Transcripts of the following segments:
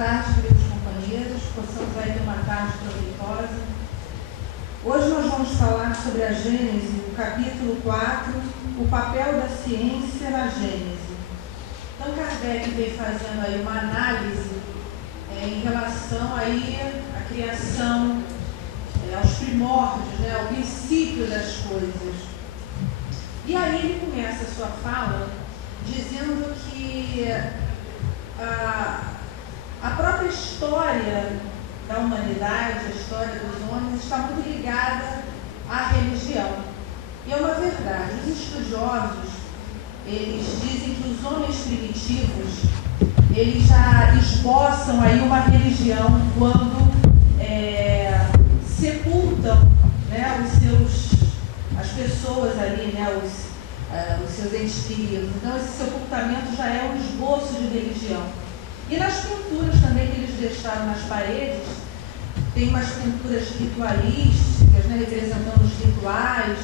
tarde, queridos companheiros, possamos aí ter uma tarde proveitosa. Hoje nós vamos falar sobre a Gênese, o capítulo 4, o papel da ciência na Gênese. Então Kardec veio fazendo aí uma análise em relação aí à criação, aos primórdios, ao princípio das coisas. E aí ele começa a sua fala dizendo que a própria história da humanidade, a história dos homens, está muito ligada à religião. E é uma verdade. Os estudiosos, eles dizem que os homens primitivos, eles já esboçam aí uma religião quando sepultam, as pessoas ali, os seus entes queridos. Então esse sepultamento já é um esboço de religião. E nas pinturas também que eles deixaram nas paredes, tem umas pinturas ritualísticas, representando os rituais,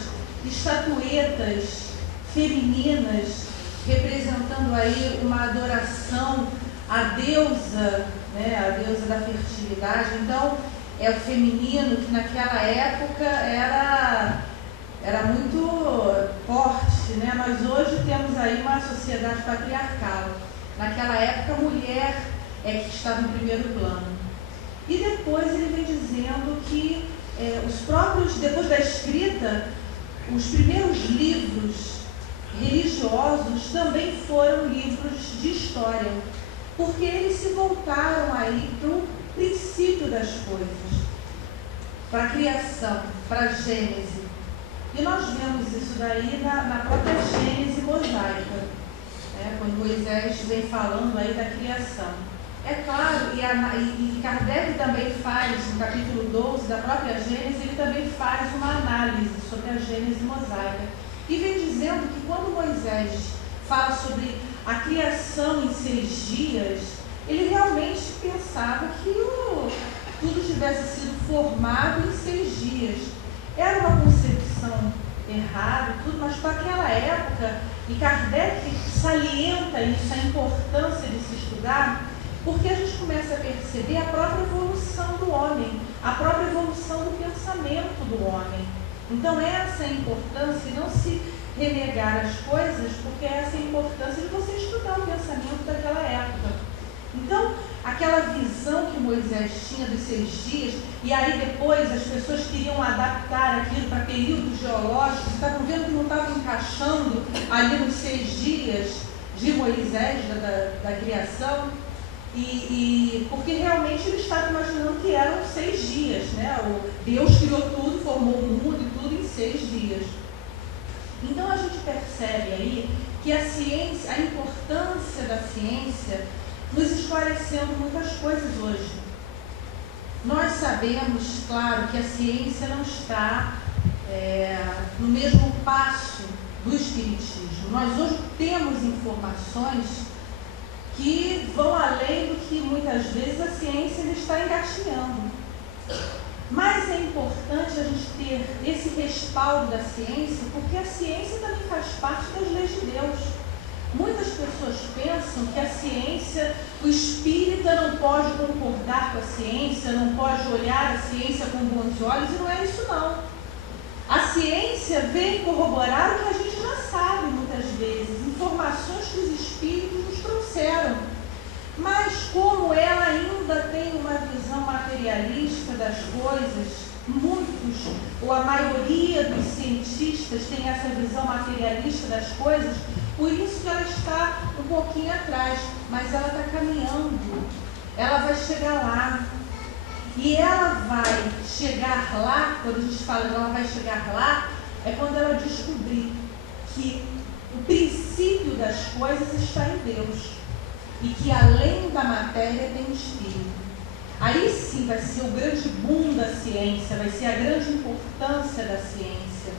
estatuetas femininas, representando aí uma adoração à deusa, a deusa da fertilidade. Então, é o feminino que naquela época era muito forte, Nós hoje temos aí uma sociedade patriarcal. Naquela época a mulher é que estava em primeiro plano. E depois ele vem dizendo que depois da escrita, os primeiros livros religiosos também foram livros de história, porque eles se voltaram aí para o princípio das coisas, para a criação, para a Gênese. E nós vemos isso daí na própria Gênese mosaica, quando Moisés vem falando aí da criação. É claro, e Kardec também faz, no capítulo 12 da própria Gênese, ele também faz uma análise sobre a Gênese mosaica. E vem dizendo que quando Moisés fala sobre a criação em 6 dias, ele realmente pensava que tudo tivesse sido formado em 6 dias. Era uma concepção errada e tudo, mas para aquela época, e Kardec salienta isso, a importância de se estudar, porque a gente começa a perceber a própria evolução do homem, a própria evolução do pensamento do homem. Então essa é a importância, e não se renegar as coisas, porque essa é a importância de você estudar o pensamento daquela época. Então, aquela visão que Moisés tinha dos 6 dias, e aí depois as pessoas queriam adaptar aquilo para períodos geológicos, estavam vendo que não estavam encaixando ali nos 6 dias de Moisés, da criação, e porque realmente ele estava imaginando que eram 6 dias, Deus criou tudo, formou o mundo e tudo em 6 dias. Então a gente percebe aí que a ciência, a importância da ciência, nos esclarecendo muitas coisas hoje. Nós sabemos, claro, que a ciência não está no mesmo passo do espiritismo. Nós hoje temos informações que vão além do que muitas vezes a ciência está engatinhando. Mas é importante a gente ter esse respaldo da ciência, porque a ciência também faz parte das leis de Deus. Muitas pessoas pensam que a ciência, o espírita não pode concordar com a ciência, não pode olhar a ciência com bons olhos, e não é isso não. A ciência vem corroborar o que a gente já sabe muitas vezes, informações que os espíritos nos trouxeram. Mas como ela ainda tem uma visão materialista das coisas, muitos, ou a maioria dos cientistas tem essa visão materialista das coisas, por isso que ela está um pouquinho atrás, mas ela está caminhando, ela vai chegar lá. E ela vai chegar lá, quando a gente fala que ela vai chegar lá, é quando ela descobrir que o princípio das coisas está em Deus. E que além da matéria tem o espírito. Aí sim vai ser o grande boom da ciência, vai ser a grande importância da ciência.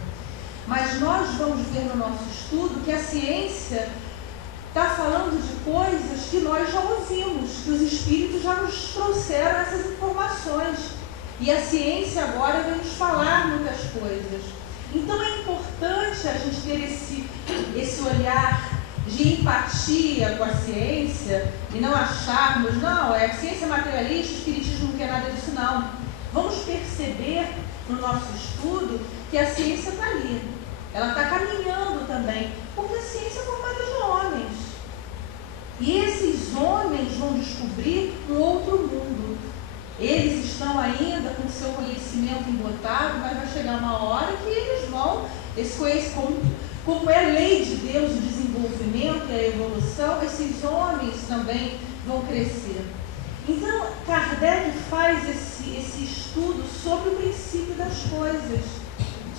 Mas nós vamos ver no nosso estudo que a ciência está falando de coisas que nós já ouvimos, que os espíritos já nos trouxeram essas informações. E a ciência agora vem nos falar muitas coisas. Então é importante a gente ter esse olhar de empatia com a ciência e não acharmos, não, é ciência materialista, o espiritismo não quer nada disso, não. Vamos perceber no nosso estudo que a ciência está ali. Ela está caminhando também, porque a ciência é formada de homens. E esses homens vão descobrir um outro mundo. Eles estão ainda com o seu conhecimento embotado, mas vai chegar uma hora que eles vão, como é a lei de Deus, o desenvolvimento e a evolução, esses homens também vão crescer. Então, Kardec faz esse estudo sobre o princípio das coisas,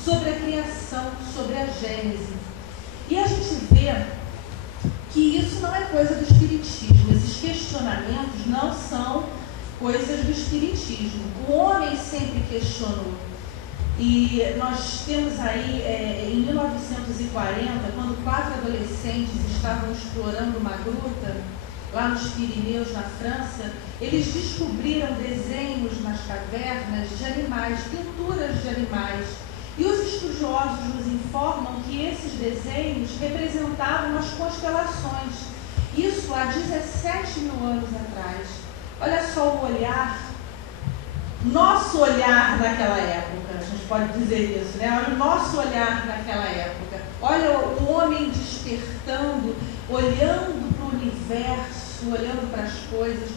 sobre a criação, sobre a gênese. E a gente vê que isso não é coisa do espiritismo, esses questionamentos não são coisas do espiritismo. O homem sempre questionou. E nós temos aí, em 1940, quando 4 adolescentes estavam explorando uma gruta, lá nos Pirineus, na França, eles descobriram desenhos nas cavernas de animais, pinturas de animais. E os estudiosos nos informam que esses desenhos representavam as constelações. Isso há 17 mil anos atrás. Olha só o olhar, nosso olhar naquela época, a gente pode dizer isso, né? Olha o nosso olhar naquela época. Olha o homem despertando, olhando para o universo, olhando para as coisas.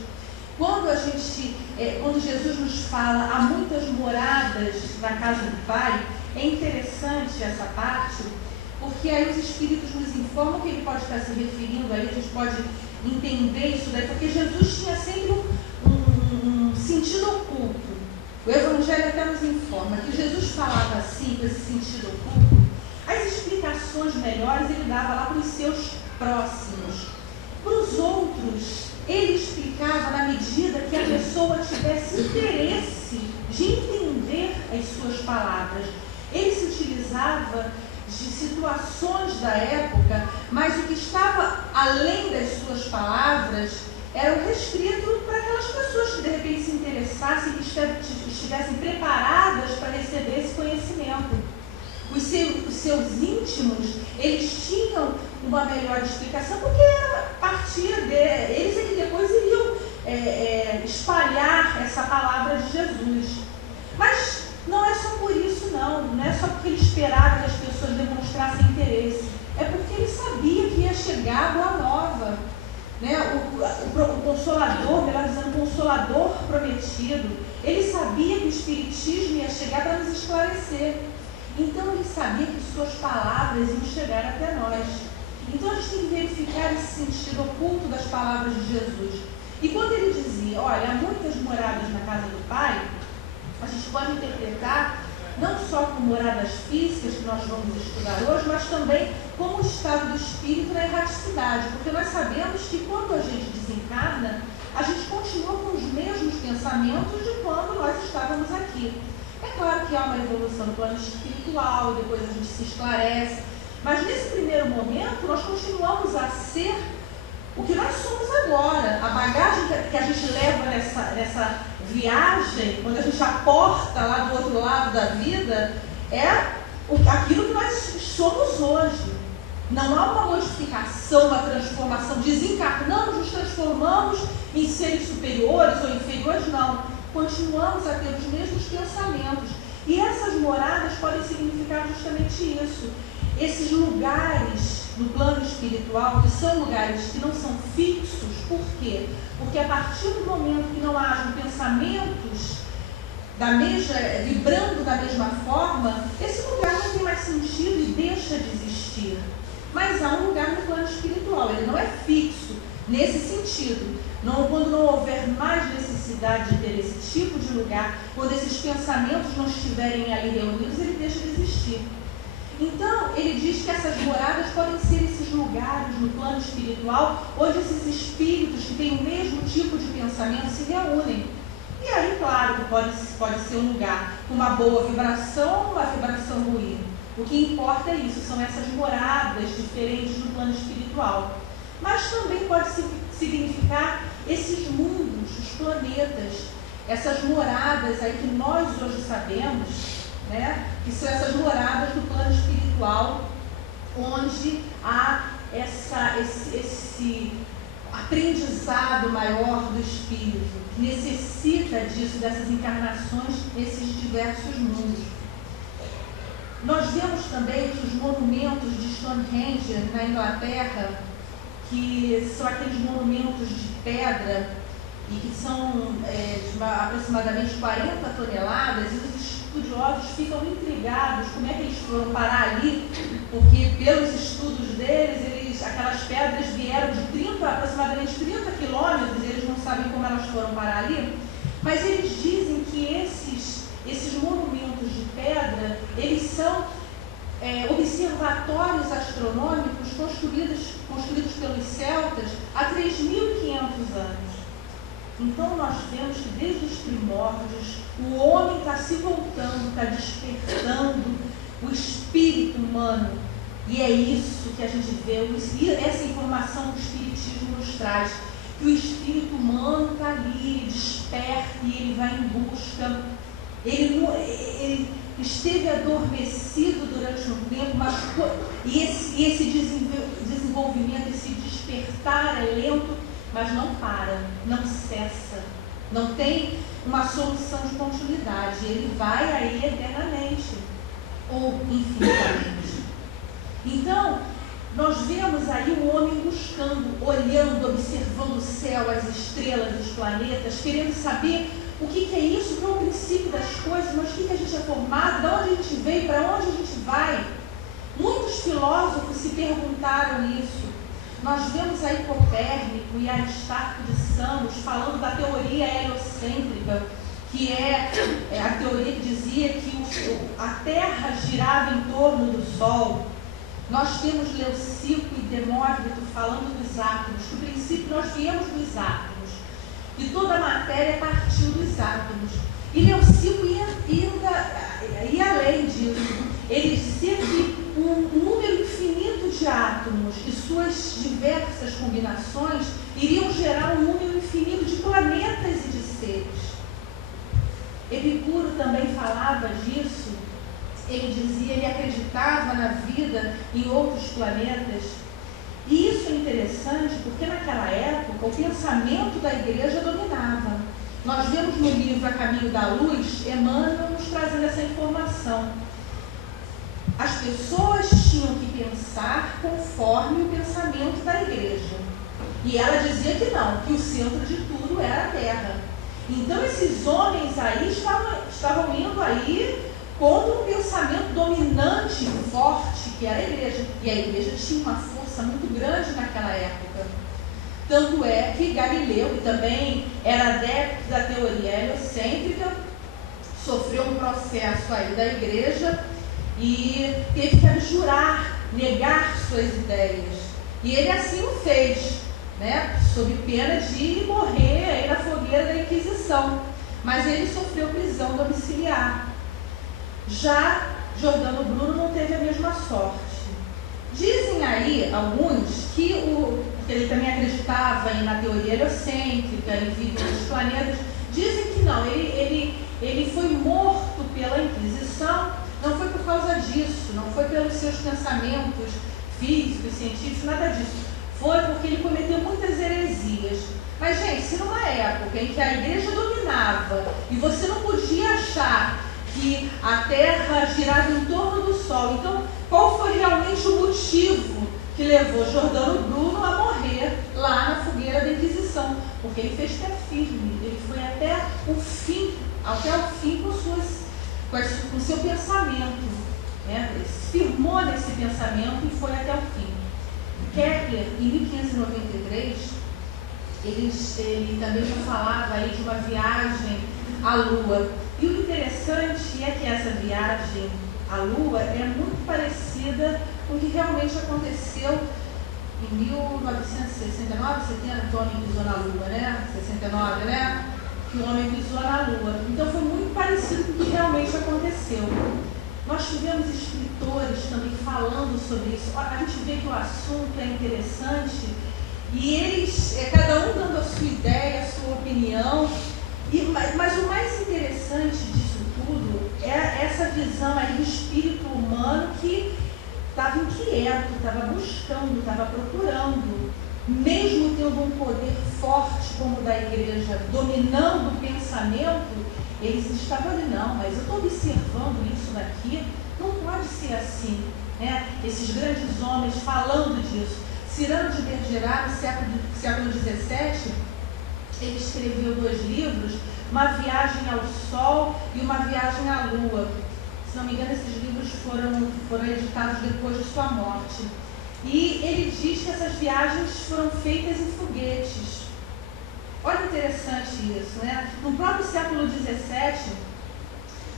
Quando Jesus nos fala, há muitas moradas na casa do Pai, é interessante essa parte, porque aí os espíritos nos informam que ele pode estar se referindo, aí a gente pode entender isso daí, porque Jesus tinha sempre um sentido oculto. O Evangelho até nos informa que Jesus falava assim, com esse sentido oculto, as explicações melhores ele dava lá para os seus próximos. Para os outros, ele explicava na medida que a pessoa tivesse interesse de entender as suas palavras. Ele se utilizava de situações da época, mas o que estava além das suas palavras era restrito para aquelas pessoas que de repente se interessassem, que estivessem preparadas para receber esse conhecimento. Os seus íntimos, eles tinham uma melhor explicação, porque era a partir deles é que depois iriam espalhar essa palavra de Jesus. Mas não é só por isso, não é só porque ele esperava que as pessoas demonstrassem interesse, é porque ele sabia que ia chegar a boa nova, né? O Consolador, melhor dizendo, o Consolador prometido, ele sabia que o Espiritismo ia chegar para nos esclarecer. Então ele sabia que suas palavras iam chegar até nós. Então a gente tem que verificar esse sentido oculto das palavras de Jesus. E quando ele dizia, olha, há muitas moradas na casa do Pai, a gente pode interpretar não só como moradas físicas, que nós vamos estudar hoje, mas também como o estado do espírito na erraticidade, porque nós sabemos que quando a gente desencarna, a gente continua com os mesmos pensamentos de quando nós estávamos aqui. É claro que há uma evolução no plano espiritual, depois a gente se esclarece, mas nesse primeiro momento nós continuamos a ser o que nós somos agora. A bagagem que a gente leva nessa viagem, quando a gente aporta lá do outro lado da vida, é aquilo que nós somos hoje. Não há uma modificação, uma transformação. Desencarnamos, nos transformamos em seres superiores ou inferiores, não. Continuamos a ter os mesmos pensamentos. E essas moradas podem significar justamente isso. Esses lugares no plano espiritual, que são lugares que não são fixos, por quê? Porque a partir do momento que não hajam pensamentos vibrando da mesma forma, esse lugar não tem mais sentido e deixa de existir. Mas há um lugar no plano espiritual, ele não é fixo nesse sentido. Quando não houver mais necessidade de ter esse tipo de lugar, quando esses pensamentos não estiverem ali reunidos, ele deixa de existir. Então, ele diz que essas moradas podem ser esses lugares no plano espiritual, onde esses espíritos que têm o mesmo tipo de pensamento se reúnem. E aí, claro, que pode ser um lugar com uma boa vibração ou uma vibração ruim. O que importa é isso, são essas moradas diferentes no plano espiritual. Mas também pode significar esses mundos, os planetas, essas moradas aí que nós hoje sabemos, né, que são essas moradas do plano espiritual, onde há esse aprendizado maior do espírito, que necessita disso, dessas encarnações, nesses diversos mundos. Nós vemos também que os monumentos de Stonehenge, na Inglaterra, que são aqueles monumentos de pedra e que são de aproximadamente 40 toneladas, e os estudiosos ficam intrigados como é que eles foram parar ali, porque pelos estudos deles, aquelas pedras vieram de aproximadamente 30 quilômetros, e eles não sabem como elas foram parar ali, mas eles dizem que esses monumentos de pedra, eles são observatórios astronômicos construídos pelos celtas há 3.500 anos. Então nós vemos que desde os primórdios o homem está se voltando, está despertando o espírito humano, e é isso que a gente vê, essa informação que o Espiritismo nos traz, que o espírito humano está ali, ele desperta e ele vai em busca. Ele esteve adormecido durante um tempo, mas esse desenvolvimento, esse despertar é lento, mas não para, não cessa, não tem uma solução de continuidade, ele vai aí eternamente, ou infinitamente. Então, nós vemos aí o homem buscando, olhando, observando o céu, as estrelas, os planetas, querendo saber o que é isso, qual é o princípio das coisas, mas o que a gente é formado, de onde a gente veio, para onde a gente vai. Muitos filósofos se perguntaram isso. Nós vemos aí Copérnico e Aristarco de Samos falando da teoria heliocêntrica, que é a teoria que dizia que a Terra girava em torno do Sol. Nós temos Leucipo e Demócrito falando dos átomos, que o princípio nós viemos dos átomos, e toda a matéria partiu dos átomos. E Leucipo ia além disso. Ele dizia que um número infinito de átomos e suas diversas combinações iriam gerar um número infinito de planetas e de seres. Epicuro também falava disso. Ele dizia, ele acreditava na vida em outros planetas. E isso é interessante porque naquela época o pensamento da igreja dominava. Nós vemos no livro A Caminho da Luz, Emmanuel nos trazendo essa informação. As pessoas tinham que pensar conforme o pensamento da igreja. E ela dizia que não, que o centro de tudo era a Terra. Então esses homens aí estavam indo aí contra um pensamento dominante, forte, que era a igreja. E a igreja tinha uma força muito grande naquela época. Tanto é que Galileu, que também era adepto da teoria heliocêntrica, sofreu um processo aí da igreja e teve que abjurar, negar suas ideias. E ele assim o fez, né? Sob pena de morrer aí na fogueira da Inquisição. Mas ele sofreu prisão domiciliar. Já Giordano Bruno não teve a mesma sorte. Dizem aí alguns que porque ele também acreditava na teoria heliocêntrica, em vida dos planetas, dizem que não, ele foi morto pela Inquisição, não foi por causa disso, não foi pelos seus pensamentos físicos, científicos, nada disso. Foi porque ele cometeu muitas heresias. Mas, gente, se numa época em que a igreja dominava e você não podia achar que a Terra girava em torno do Sol, então qual foi realmente o motivo que levou Giordano Bruno a morrer lá na fogueira da Inquisição? Porque ele fez pé firme, ele foi até o fim com o seu pensamento, né? Ele se firmou nesse pensamento e foi até o fim. Kepler, em 1593, ele também já falava aí de uma viagem à Lua. E o interessante é que essa viagem à Lua é muito parecida com o que realmente aconteceu em 1969, 70, que o homem pisou na Lua, né? 69, né? Que o homem pisou na Lua. Então foi muito parecido com o que realmente aconteceu. Nós tivemos escritores também falando sobre isso. A gente vê que o assunto é interessante e eles, cada um dando a sua ideia, a sua opinião. Mas o mais interessante disso tudo é essa visão aí do espírito humano que estava inquieto, estava buscando, estava procurando, mesmo tendo um poder forte como o da igreja, dominando o pensamento, eles estavam ali, não, mas eu estou observando isso daqui, não pode ser assim, né? Esses grandes homens falando disso. Cyrano de Bergerac, no século XVII, ele escreveu 2 livros, Uma Viagem ao Sol e Uma Viagem à Lua. Se não me engano, esses livros foram editados depois de sua morte. E ele diz que essas viagens foram feitas em foguetes. Olha que interessante isso, né? No próprio século XVII,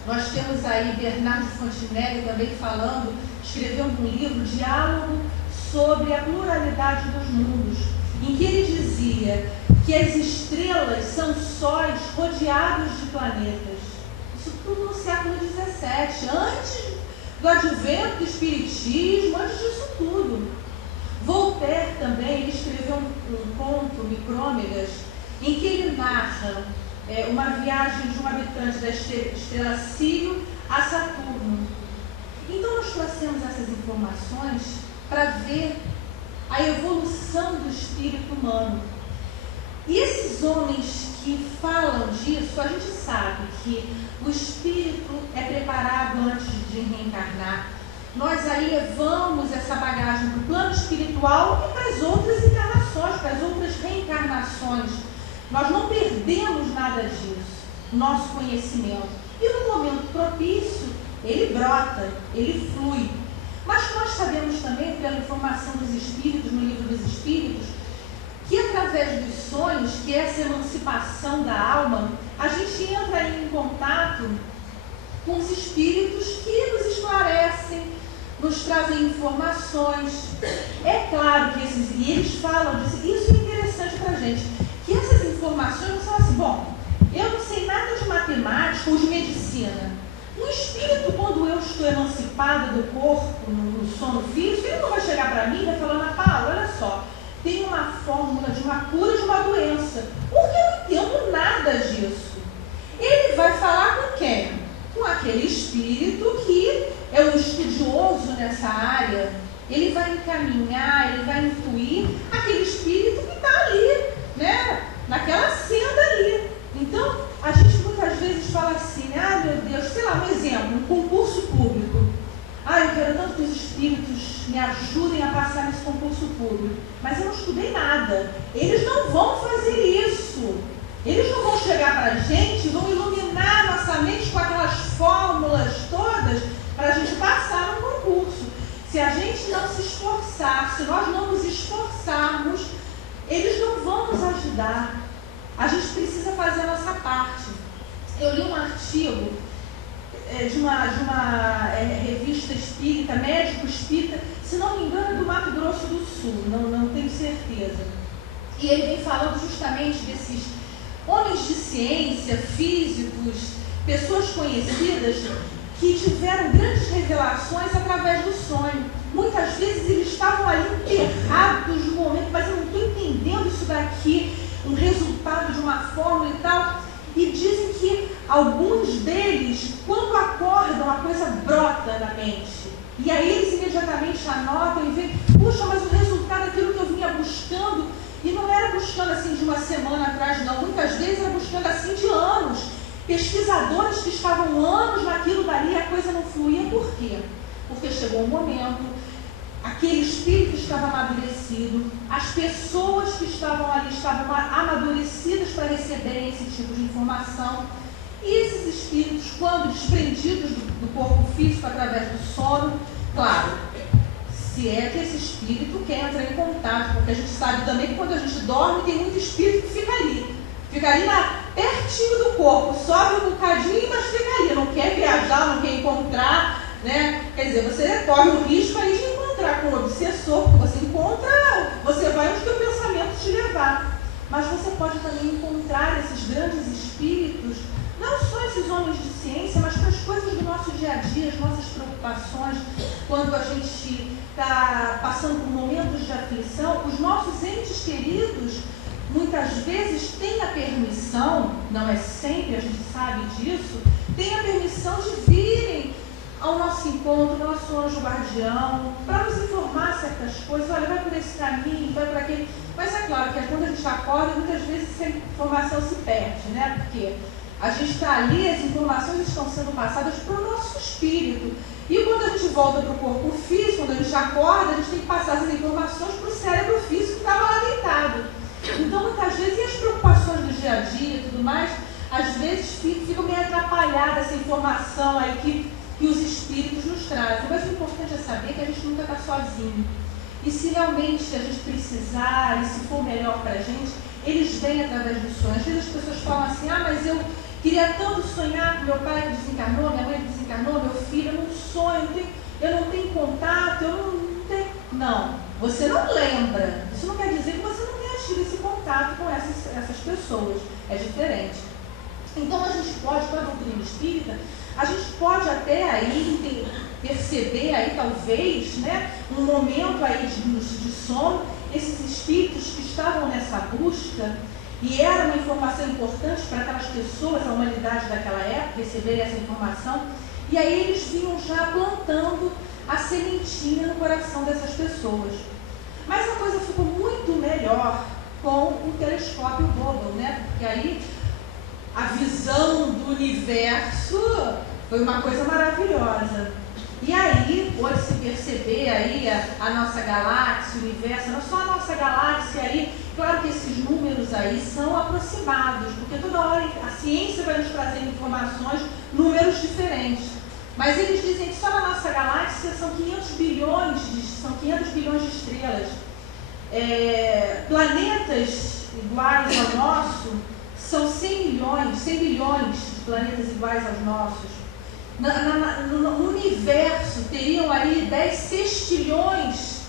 nós temos aí Bernardo Fontenelle também falando, escrevendo um livro, Diálogo sobre a Pluralidade dos Mundos, em que ele dizia que as estrelas são sóis rodeados de planetas. Isso tudo no século XVII, antes do advento do espiritismo, antes disso tudo. Voltaire também, ele escreveu um conto, Micrômegas, em que ele narra uma viagem de um habitante da estrela Sírio a Saturno. Então nós trouxemos essas informações para ver a evolução do espírito humano. E esses homens que falam disso, a gente sabe que o espírito é preparado antes de reencarnar. Nós aí levamos essa bagagem para o plano espiritual e para as outras encarnações, para as outras reencarnações. Nós não perdemos nada disso, nosso conhecimento. E no momento propício, ele brota, ele flui. Mas nós sabemos também, pela informação dos Espíritos, no Livro dos Espíritos, que através dos sonhos, que é essa emancipação da alma, a gente entra aí em contato com os Espíritos que nos esclarecem, nos trazem informações. É claro que e eles falam disso, isso é interessante para a gente, que essas informações não são assim, bom, eu não sei nada de matemática ou de medicina. O espírito, quando eu estou emancipada do corpo, no sono físico, ele não vai chegar para mim e vai falar, Ana Paula, olha só, tem uma fórmula de uma cura de uma doença, porque eu não entendo nada disso. Ele vai falar com quem? Com aquele espírito que é um estudioso nessa área. Ele vai encaminhar, ele vai intuir aquele espírito que está ali, né? Naquela senda ali. Então, a gente muitas vezes fala assim, meu Deus, sei lá, um exemplo, um concurso público. Eu quero tanto que os espíritos me ajudem a passar nesse concurso público. Mas eu não estudei nada. Eles não vão fazer isso. Eles não vão chegar para a gente, vão iluminar nossa mente com aquelas fórmulas todas para a gente passar no concurso. Se a gente não se esforçar, se nós não nos esforçarmos, eles não vão nos ajudar. A gente precisa fazer a nossa parte. Eu li um artigo de uma revista espírita, médico espírita, se não me engano, do Mato Grosso do Sul, não tenho certeza. E ele vem falando justamente desses homens de ciência, físicos, pessoas conhecidas que tiveram grandes revelações através do sonho. Muitas vezes eles estavam ali enterrados no momento, mas eu não estou entendendo isso daqui, um resultado de uma fórmula e tal. E dizem que alguns deles, quando acordam, a coisa brota na mente. E aí eles imediatamente anotam e veem, puxa, mas o resultado daquilo que eu vinha buscando, e não era buscando assim de uma semana atrás, não. Muitas vezes era buscando assim de anos. Pesquisadores que estavam anos naquilo dali, a coisa não fluía. Por quê? Porque chegou um momento, aquele espírito estava amadurecido, as pessoas que estavam ali estavam amadurecidas para receberem esse tipo de informação. E esses espíritos, quando desprendidos do corpo físico através do sono, claro, se é que esse espírito quer entrar em contato, porque a gente sabe também que quando a gente dorme tem muito espírito que fica ali pertinho do corpo, sobe um bocadinho, mas fica ali, não quer viajar, não quer encontrar, né? Quer dizer, você corre o risco aí de encontrar com o obsessor, porque você vai onde o pensamento te levar. Mas você pode também encontrar esses grandes espíritos, não só esses homens de ciência, mas para as coisas do nosso dia a dia, as nossas preocupações, quando a gente está passando por momentos de aflição, os nossos entes queridos, muitas vezes têm a permissão, não é sempre, a gente sabe disso, têm a permissão de virem ao nosso encontro, ao nosso anjo guardião, para nos informar certas coisas. Olha, vai por esse caminho, vai por aquele. Mas é claro que quando a gente acorda, muitas vezes essa informação se perde, né? Porque a gente está ali, as informações estão sendo passadas para o nosso espírito. E quando a gente volta para o corpo físico, quando a gente acorda, a gente tem que passar essas informações para o cérebro físico que estava lá deitado. Então, muitas vezes, e as preocupações do dia a dia e tudo mais, às vezes ficam meio atrapalhada essa informação aí que os espíritos nos trazem. Mas o importante é saber que a gente nunca está sozinho. E se realmente a gente precisar, e se for melhor para a gente, eles vêm através dos sonhos. Às vezes as pessoas falam assim, mas eu queria tanto sonhar com meu pai que desencarnou, minha mãe que desencarnou, meu filho, eu não sonho, eu não tenho contato, eu não tenho... Não, você não lembra. Isso não quer dizer que você não tenha tido esse contato com essas pessoas. É diferente. Então a gente pode, com a doutrina espírita, a gente pode até aí perceber aí talvez, né, um momento aí de sono, esses espíritos que estavam nessa busca, e era uma informação importante para aquelas pessoas, a humanidade daquela época, receberem essa informação, e aí eles vinham já plantando a sementinha no coração dessas pessoas. Mas a coisa ficou muito melhor com o telescópio Hubble, né? Porque aí a visão do universo foi uma coisa maravilhosa. E aí pode-se perceber aí a nossa galáxia, o universo, não só a nossa galáxia aí, claro que esses números aí são aproximados, porque toda hora a ciência vai nos trazer informações, números diferentes. Mas eles dizem que só na nossa galáxia são 500 bilhões de estrelas. Planetas iguais ao nosso são 100 bilhões de planetas iguais aos nossos. No universo teriam aí 10 sextilhões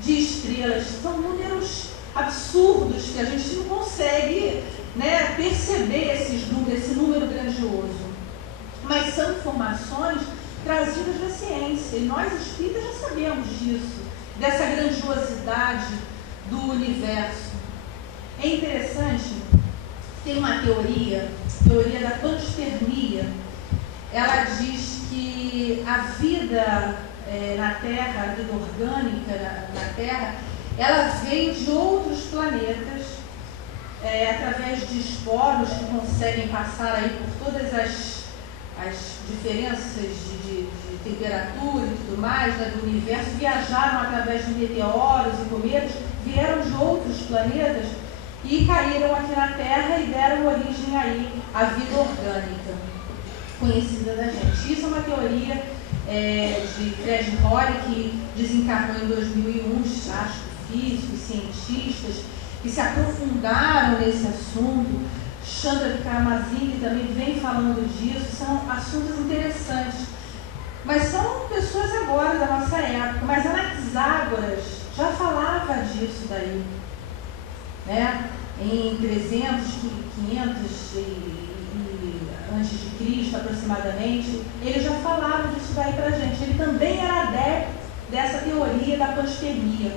de estrelas. São números absurdos que a gente não consegue, né, perceber esse número grandioso. Mas são informações trazidas da ciência. E nós espíritas já sabemos disso, dessa grandiosidade do universo. É interessante, tem uma teoria da panspermia. Ela diz que a vida na Terra, a vida orgânica na Terra, ela veio de outros planetas, através de esporos que conseguem passar aí por todas as diferenças de temperatura e tudo mais, né, do universo, viajaram através de meteoros e cometas, vieram de outros planetas e caíram aqui na Terra e deram origem aí à vida orgânica conhecida da gente. Isso é uma teoria de Fred Hoyle, que desencarnou em 2001, astrofísicos, cientistas, que se aprofundaram nesse assunto. Chandra Vikramasinghe também vem falando disso. São assuntos interessantes, mas são pessoas agora da nossa época. Mas Anaxágoras já falava disso daí, né? Em 300, 500 antes de Cristo aproximadamente, ele já falava disso daí pra gente. Ele também era adepto dessa teoria da panspermia.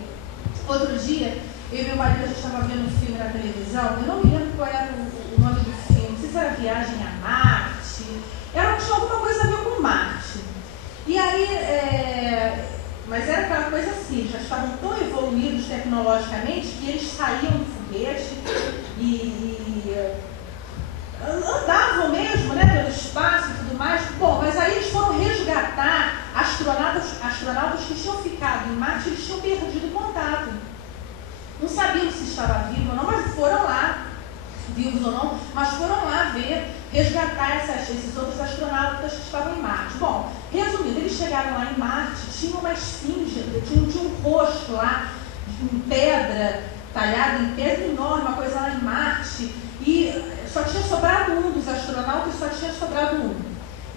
Outro dia, eu e meu marido, a gente estava vendo um filme na televisão, eu não me lembro qual era o nome do filme, não sei se era Viagem a Marte, tinha alguma coisa a ver com Marte. E aí, mas era aquela coisa assim, já estavam tão evoluídos tecnologicamente que eles saíam do foguete e andavam mesmo, né, pelo espaço e tudo mais. Bom, mas aí eles foram resgatar astronautas que tinham ficado em Marte, eles tinham perdido o contato. Não sabiam se estava vivo ou não, mas foram lá, vivos ou não, mas foram lá resgatar esses outros astronautas que estavam em Marte. Bom, resumindo, eles chegaram lá em Marte, tinha uma esfinge, tinha um rosto lá, em pedra, talhado em pedra enorme, uma coisa lá em Marte, e só tinha sobrado um dos astronautas, só tinha sobrado um.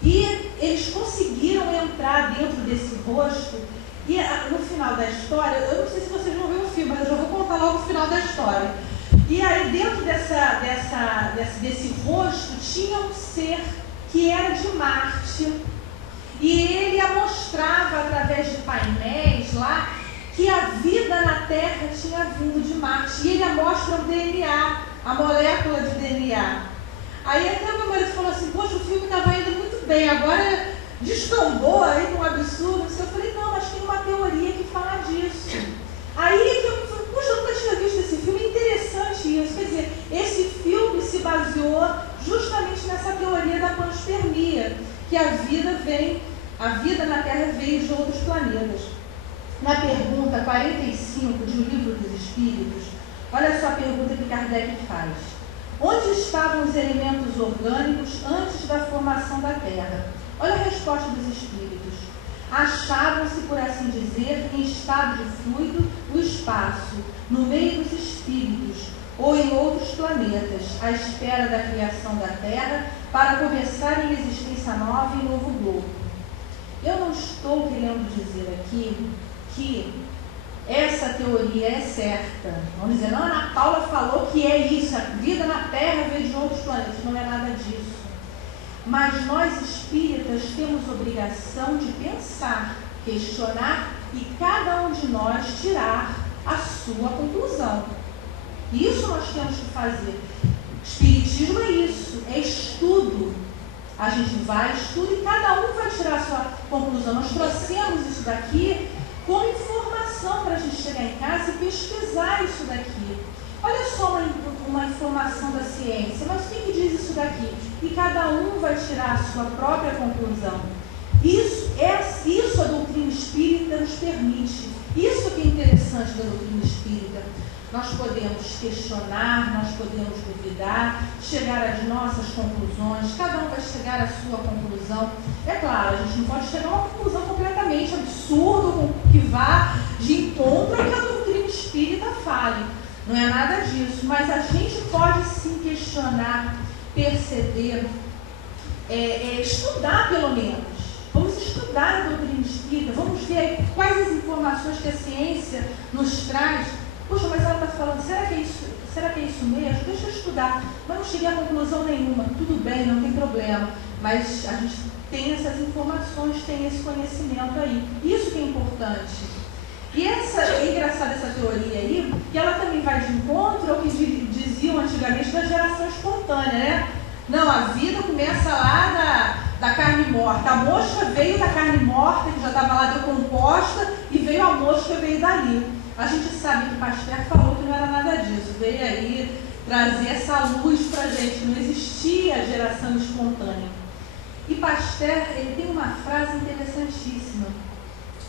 E eles conseguiram entrar dentro desse rosto, e no final da história, eu não sei se vocês vão ver o filme, mas eu já vou contar logo o final da história. E aí dentro desse rosto tinha um ser que era de Marte, e ele mostrava através de painéis lá que a vida na Terra tinha vindo de Marte, e ele mostra o DNA, a molécula de DNA. Aí até o meu marido falou assim, poxa, o filme estava indo muito bem, agora Descambou aí com um absurdo. Eu falei, não, mas tem uma teoria que fala disso. Aí que eu falei, puxa, eu nunca tinha visto esse filme, interessante isso. Quer dizer, esse filme se baseou justamente nessa teoria da panspermia, que a vida na Terra veio de outros planetas. Na pergunta 45 de O Livro dos Espíritos, olha só a pergunta que Kardec faz. Onde estavam os elementos orgânicos antes da formação da Terra? Olha a resposta dos Espíritos. Achavam-se, por assim dizer, em estado de fluido o espaço, no meio dos espíritos, ou em outros planetas, à espera da criação da Terra, para começar em existência nova em novo globo. Eu não estou querendo dizer aqui que essa teoria é certa. Vamos dizer, não, a Ana Paula falou que é isso, a vida na Terra veio de outros planetas. Não é nada disso. Mas nós espíritas temos obrigação de pensar, questionar e cada um de nós tirar a sua conclusão. Isso nós temos que fazer. Espiritismo é isso, é estudo. A gente vai, estuda e cada um vai tirar a sua conclusão. Nós trouxemos isso daqui como informação para a gente chegar em casa e pesquisar isso daqui. Olha só uma informação da ciência, mas o que diz isso daqui? E cada um vai tirar a sua própria conclusão. Isso a doutrina espírita nos permite. Isso que é interessante da doutrina espírita. Nós podemos questionar, nós podemos duvidar, chegar às nossas conclusões, cada um vai chegar à sua conclusão. É claro, a gente não pode chegar a uma conclusão completamente absurda, que vá de encontro ao que a doutrina espírita fale. Não é nada disso, mas a gente pode sim questionar, perceber, estudar pelo menos. Vamos estudar a doutrina espírita, vamos ver quais as informações que a ciência nos traz. Puxa, mas ela está falando, será que é isso mesmo? Deixa eu estudar. Mas não cheguei a conclusão nenhuma. Tudo bem, não tem problema. Mas a gente tem essas informações, tem esse conhecimento aí. Isso que é importante. E é engraçada essa teoria aí, que ela também vai de encontro ao que diziam antigamente da geração espontânea, né? Não, a vida começa lá da carne morta. A mosca veio da carne morta, que já estava lá decomposta, e veio a mosca, veio dali. A gente sabe que Pasteur falou que não era nada disso, veio aí trazer essa luz para a gente, não existia a geração espontânea. E Pasteur, ele tem uma frase interessantíssima.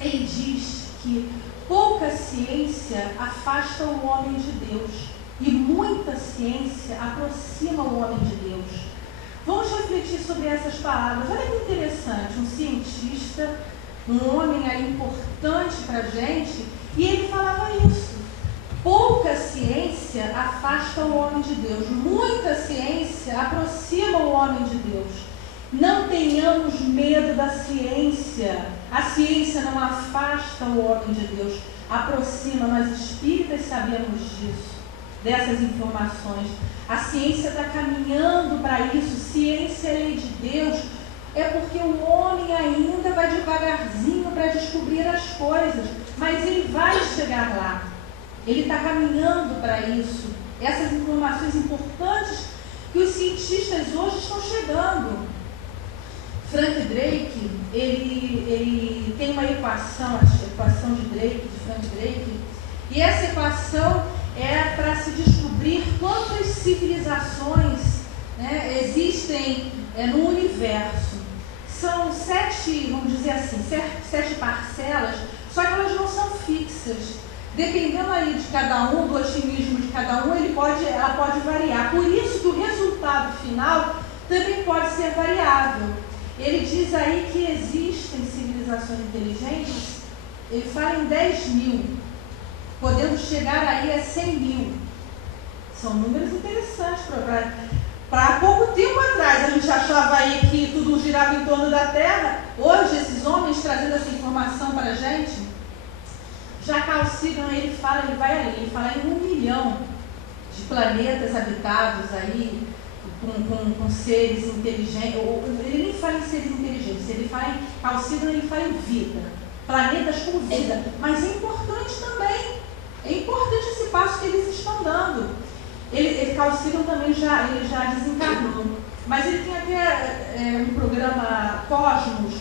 Ele diz que pouca ciência afasta o homem de Deus e muita ciência aproxima o homem de Deus. Vamos refletir sobre essas palavras. Olha que interessante, um cientista, um homem aí importante para a gente, e ele falava isso. Pouca ciência afasta o homem de Deus, muita ciência aproxima o homem de Deus. Não tenhamos medo da ciência. A ciência não afasta o homem de Deus, aproxima. Nós espíritas sabemos disso, dessas informações. A ciência está caminhando para isso. Ciência é lei de Deus. É porque o homem ainda vai devagarzinho para descobrir as coisas, mas ele vai chegar lá. Ele está caminhando para isso. Essas informações importantes que os cientistas hoje estão chegando. Frank Drake, ele tem uma equação, a equação de Frank Drake, e essa equação é para se descobrir quantas civilizações, né, existem no universo. São 7, vamos dizer assim, 7 parcelas, só que elas não são fixas. Dependendo aí de cada um, do otimismo de cada um, ela pode variar. Por isso que o resultado final também pode ser variável. Ele diz aí que existem civilizações inteligentes, ele fala em 10 mil, podemos chegar aí a 100 mil. São números interessantes. Para pouco tempo atrás a gente achava aí que tudo girava em torno da Terra. Hoje esses homens trazendo essa informação para a gente, já Carl Sagan, ele fala em 1 milhão de planetas habitados aí, com seres inteligentes. Ele nem fala em seres inteligentes, Carl Sagan, ele fala em vida, planetas com vida. Mas é importante também, é importante esse passo que eles estão dando. Carl Sagan também ele já desencarnou, mas ele tem até um programa Cosmos,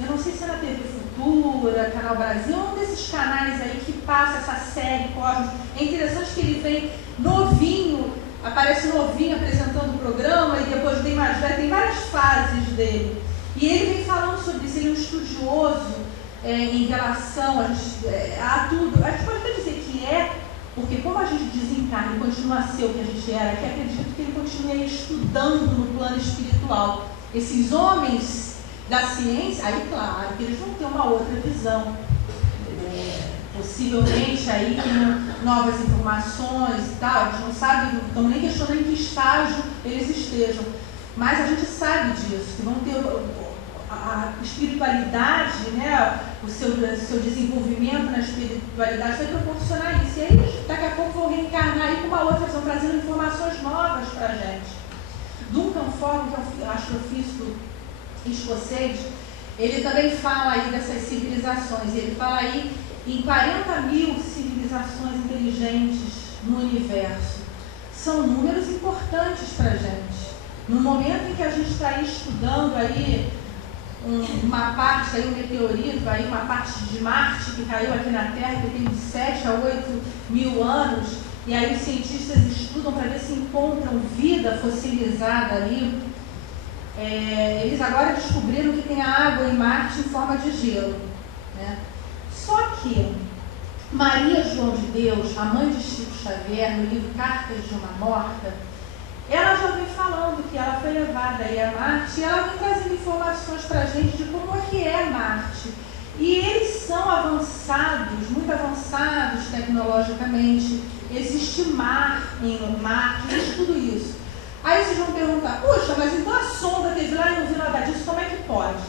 eu não sei se é na TV Futura, Canal Brasil, um desses canais aí que passa essa série Cosmos. É interessante que ele vem novinho, aparece novinho apresentando o programa e depois vem mais velho, tem várias fases dele. E ele vem falando sobre isso, ele é um estudioso em relação a tudo. A gente pode até dizer que porque como a gente desencarna e continua a ser o que a gente era, que acredito que ele continue estudando no plano espiritual. Esses homens da ciência, aí claro que eles vão ter uma outra visão. Possivelmente aí tem novas informações e tal, a gente não sabe, não estamos nem questionando em que estágio eles estejam, mas a gente sabe disso, que vão ter a espiritualidade, né, o seu desenvolvimento na espiritualidade vai proporcionar isso. E aí, daqui a pouco vão reencarnar aí com uma outra visão, trazendo informações novas para a gente. Duncan Ford, que é um astrofísico escocês, ele também fala aí dessas civilizações. Ele fala aí em 40 mil civilizações inteligentes no universo. São números importantes para a gente. No momento em que a gente está aí estudando aí uma parte, aí um meteorito, aí uma parte de Marte que caiu aqui na Terra, que tem de 7 a 8 mil anos, e aí os cientistas estudam para ver se encontram vida fossilizada ali. Eles agora descobriram que tem água em Marte em forma de gelo, né? Só que Maria João de Deus, a mãe de Chico Xavier, no livro Cartas de uma Morta, ela já vem falando que ela foi levada aí a Marte e ela vem trazendo informações para a gente de como é que é Marte. E eles são avançados, muito avançados tecnologicamente. Existe mar em Marte, existe tudo isso. Aí vocês vão perguntar, puxa, mas então a sonda teve lá e não viu nada disso, como é que pode?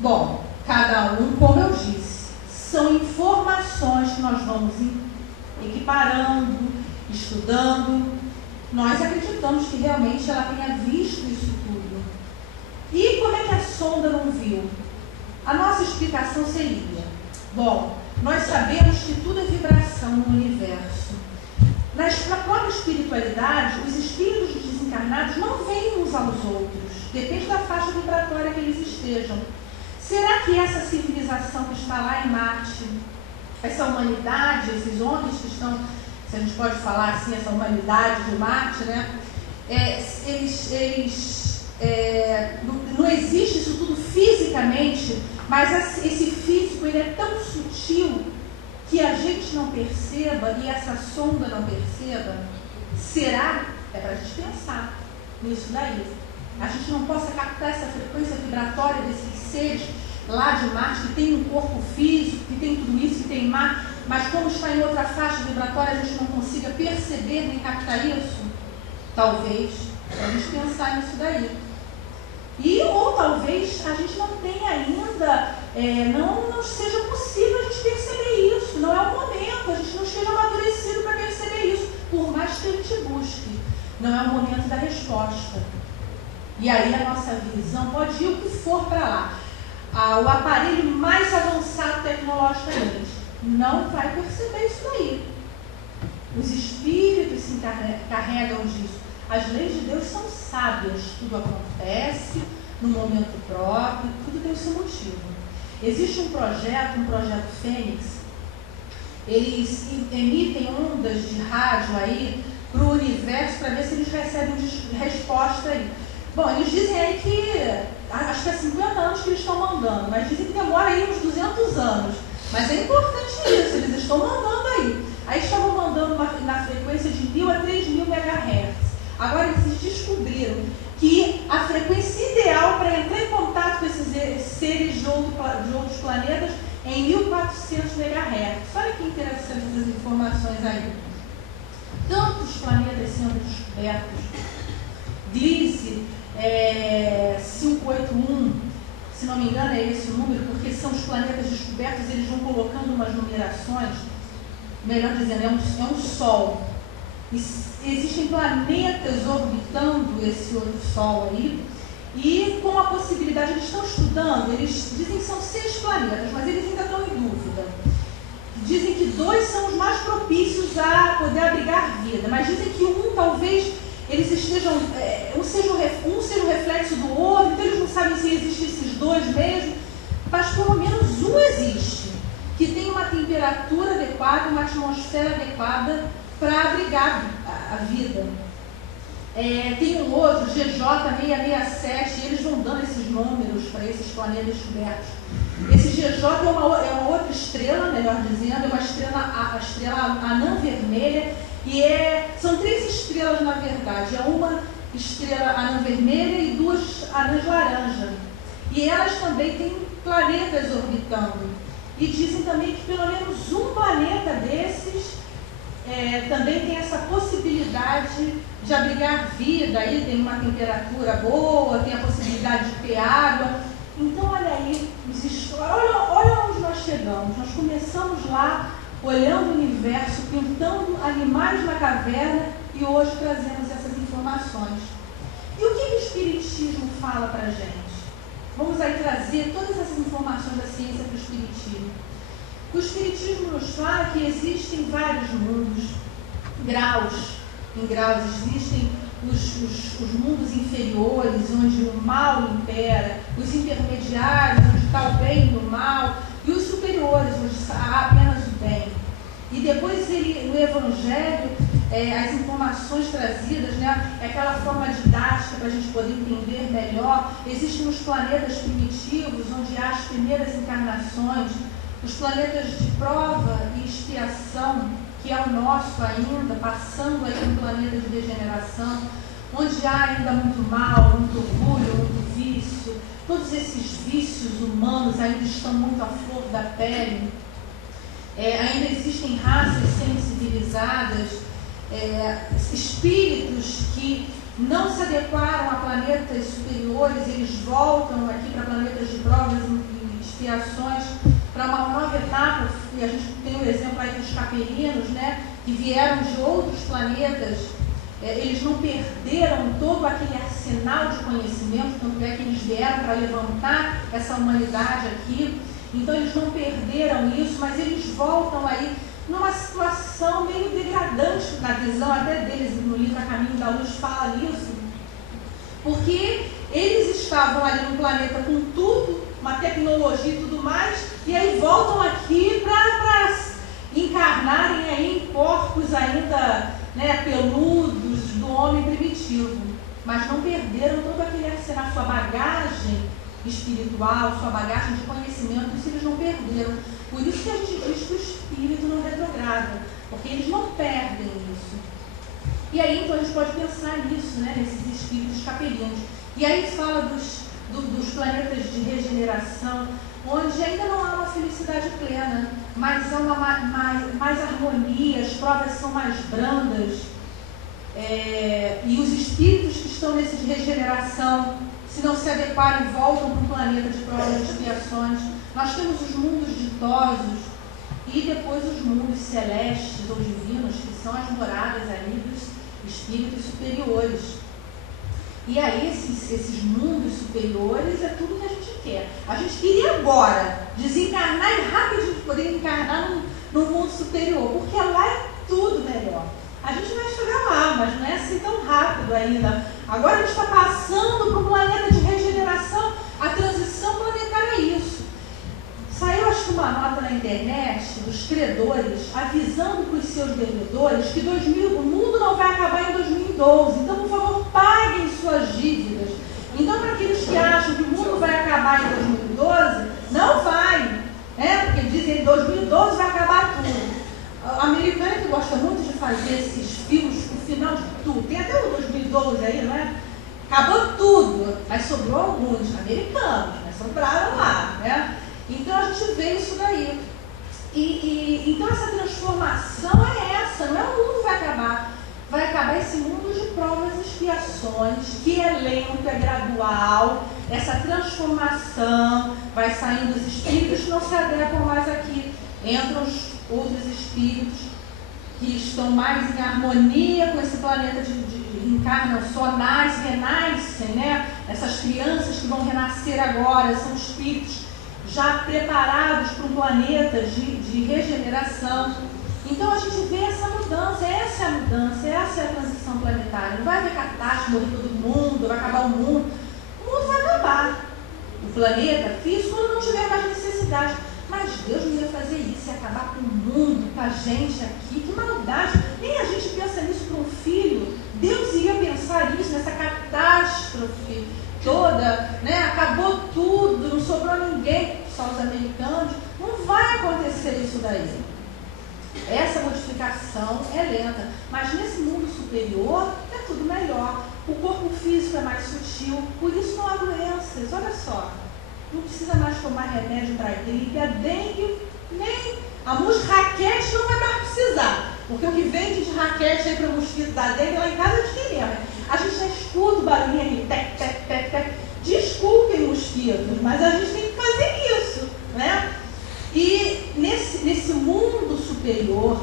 Bom, cada um, como eu disse, são informações que nós vamos equiparando, estudando. Nós acreditamos que realmente ela tenha visto isso tudo. E como é que a sonda não viu? A nossa explicação seria, bom, nós sabemos que tudo é vibração no universo. Na própria espiritualidade, os espíritos desencarnados não veem uns aos outros. Depende da faixa vibratória que eles estejam. Será que essa civilização que está lá em Marte, essa humanidade, esses homens que estão, se a gente pode falar assim, essa humanidade de Marte, né? Não existe isso tudo fisicamente, mas esse físico ele é tão sutil que a gente não perceba e essa sonda não perceba. Será? É para a gente pensar nisso daí. A gente não possa captar essa frequência vibratória desses seres lá de Marte, que tem um corpo físico, que tem tudo isso, que tem mar, mas como está em outra faixa vibratória, a gente não consiga perceber nem captar isso? Talvez, para a gente pensar nisso daí. Ou talvez a gente não tenha ainda, não seja possível a gente perceber isso, não é o momento, a gente não esteja amadurecido para perceber isso, por mais que a gente busque, não é o momento da resposta. E aí a nossa visão pode ir o que for para lá. O aparelho mais avançado tecnologicamente não vai perceber isso daí. Os espíritos se encarregam disso. As leis de Deus são sábias, tudo acontece no momento próprio, tudo tem o seu motivo. Existe um projeto Fênix, eles emitem ondas de rádio aí para o universo para ver se eles recebem resposta aí. Bom, eles dizem aí que, acho que é 50 anos que eles estão mandando, mas dizem que demora aí uns 200 anos. Mas é importante isso, eles estão mandando aí. Aí estavam mandando na frequência de 1000 a 3000 MHz. Agora eles descobriram que a frequência ideal para entrar em contato com esses seres de outros planetas é em 1400 MHz. Olha que interessante essas informações aí. Tantos planetas sendo descobertos. Gliese 581, se não me engano é esse o número, porque são os planetas descobertos, eles vão colocando umas numerações, melhor dizendo, é um Sol. Existem planetas orbitando esse outro Sol aí, e com a possibilidade, eles estão estudando, eles dizem que são 6 planetas, mas eles ainda estão em dúvida. Dizem que 2 são os mais propícios a poder abrigar vida, mas dizem que um talvez eles estejam, um seja um reflexo do outro, então eles não sabem se existem esses dois mesmo, mas pelo menos um existe, que tem uma temperatura adequada, uma atmosfera adequada para abrigar a vida. Tem um outro, GJ667, e eles vão dando esses números para esses planetas descobertos. Esse GJ é uma outra estrela, melhor dizendo, é uma estrela, a estrela anã vermelha, e são 3 estrelas na verdade, é uma estrela anã vermelha e 2 anãs laranja. E elas também têm planetas orbitando. E dizem também que pelo menos um planeta desses também tem essa possibilidade de abrigar vida, aí tem uma temperatura boa, tem a possibilidade de ter água. Então, olha aí, olha onde nós chegamos. Nós começamos lá, olhando o universo, pintando animais na caverna, e hoje trazemos essas informações. E o que o Espiritismo fala para a gente? Vamos aí trazer todas essas informações da ciência para o Espiritismo. O Espiritismo nos fala que existem vários mundos, em graus, existem os mundos inferiores, onde o mal impera, os intermediários, onde está o bem e o mal, e os superiores, onde há apenas o bem. E depois no Evangelho, as informações trazidas, né, é aquela forma didática para a gente poder entender melhor. Existem os planetas primitivos, onde há as primeiras encarnações, os planetas de prova e expiação, que é o nosso ainda, passando aí um planeta de regeneração, onde há ainda muito mal, muito orgulho, muito vício. Todos esses vícios humanos ainda estão muito à flor da pele. Ainda existem raças semi-civilizadas, espíritos que não se adequaram a planetas superiores, eles voltam aqui para planetas de provas e expiações, para uma nova etapa. E a gente tem o exemplo aí dos capelinos, né, que vieram de outros planetas. Eles não perderam todo aquele arsenal de conhecimento, tanto é que eles vieram para levantar essa humanidade aqui. Então eles não perderam isso, mas eles voltam aí numa situação meio degradante, na visão até deles, no livro A Caminho da Luz fala nisso, porque eles estavam ali no planeta com tudo, uma tecnologia e tudo mais, e aí voltam aqui para encarnarem aí em corpos ainda, né, peludos do homem primitivo, mas não perderam todo aquele arsenal, sua bagagem espiritual, sua bagagem de conhecimento, isso eles não perderam. Por isso que a gente diz que o espírito não retrograda, porque eles não perdem isso. E aí então a gente pode pensar nisso, né, nesses espíritos capelinos. E aí fala dos planetas de regeneração, onde ainda não há uma felicidade plena, mas há mais harmonia, as provas são mais brandas, e os espíritos que estão nesse de regeneração, se não se adequarem, voltam para o planeta de provas e expiações. Nós temos os mundos ditosos e depois os mundos celestes ou divinos, que são as moradas ali dos espíritos superiores. E aí esses mundos superiores é tudo que a gente quer. A gente queria agora desencarnar e rapidinho poder encarnar num mundo superior, porque lá é tudo melhor. A gente vai chegar lá, mas não é assim tão rápido ainda. Agora a gente está passando para um planeta de regeneração. A transição planetária é isso. Saiu, acho que uma nota na internet dos credores avisando para os seus devedores que o mundo não vai acabar em 2012. Então, por favor, paguem suas dívidas. Então, para aqueles que acham que o mundo vai acabar em 2012, não vai. Porque dizem que em 2012 vai acabar tudo. A americana que gosta muito de fazer esses filmes, o final de tudo. Tem até o 2012 aí, não é? Acabou tudo, mas sobrou alguns americanos, mas sobraram lá, né? Então a gente vê isso daí. Então essa transformação é essa, não é o mundo que vai acabar. Vai acabar esse mundo de provas e expiações, que é lento, é gradual. Essa transformação vai saindo dos espíritos que não se adequam mais aqui. Entram os outros espíritos que estão mais em harmonia com esse planeta encarnam, só renascem, né? Essas crianças que vão renascer agora são espíritos já preparados para um planeta de regeneração. Então a gente vê essa mudança, essa é a mudança, essa é a transição planetária. Não vai haver catástrofe, morrer todo mundo, vai acabar o mundo. O mundo vai acabar. planeta físico quando não tiver mais necessidade. Mas Deus não ia fazer isso, ia acabar com o mundo, com a gente aqui. Que maldade! Nem a gente pensa nisso para um filho. Deus iria pensar nisso, nessa catástrofe toda, né? Acabou tudo, não sobrou ninguém, só os americanos. Não vai acontecer isso daí. Essa modificação é lenta, mas nesse mundo superior é tudo melhor. O corpo físico é mais sutil, por isso não há doenças. Olha só, não precisa mais tomar remédio para gripe, a dengue, nem a raquete não vai mais precisar, porque o que vende de raquete aí para o mosquito da dengue lá em casa é de quem mesmo. A gente já escuta o barulhinho aqui, tec, tec, tec, tec. Desculpem, mosquitos, mas a gente tem que fazer isso, né? E nesse mundo superior,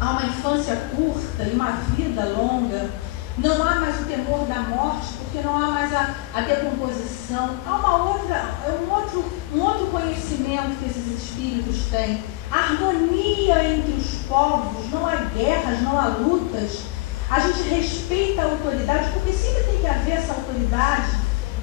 há uma infância curta e uma vida longa. Não há mais o temor da morte, porque não há mais a decomposição. Há um outro conhecimento que esses espíritos têm. A harmonia entre os povos, não há guerras, não há lutas. A gente respeita a autoridade, porque sempre tem que haver essa autoridade,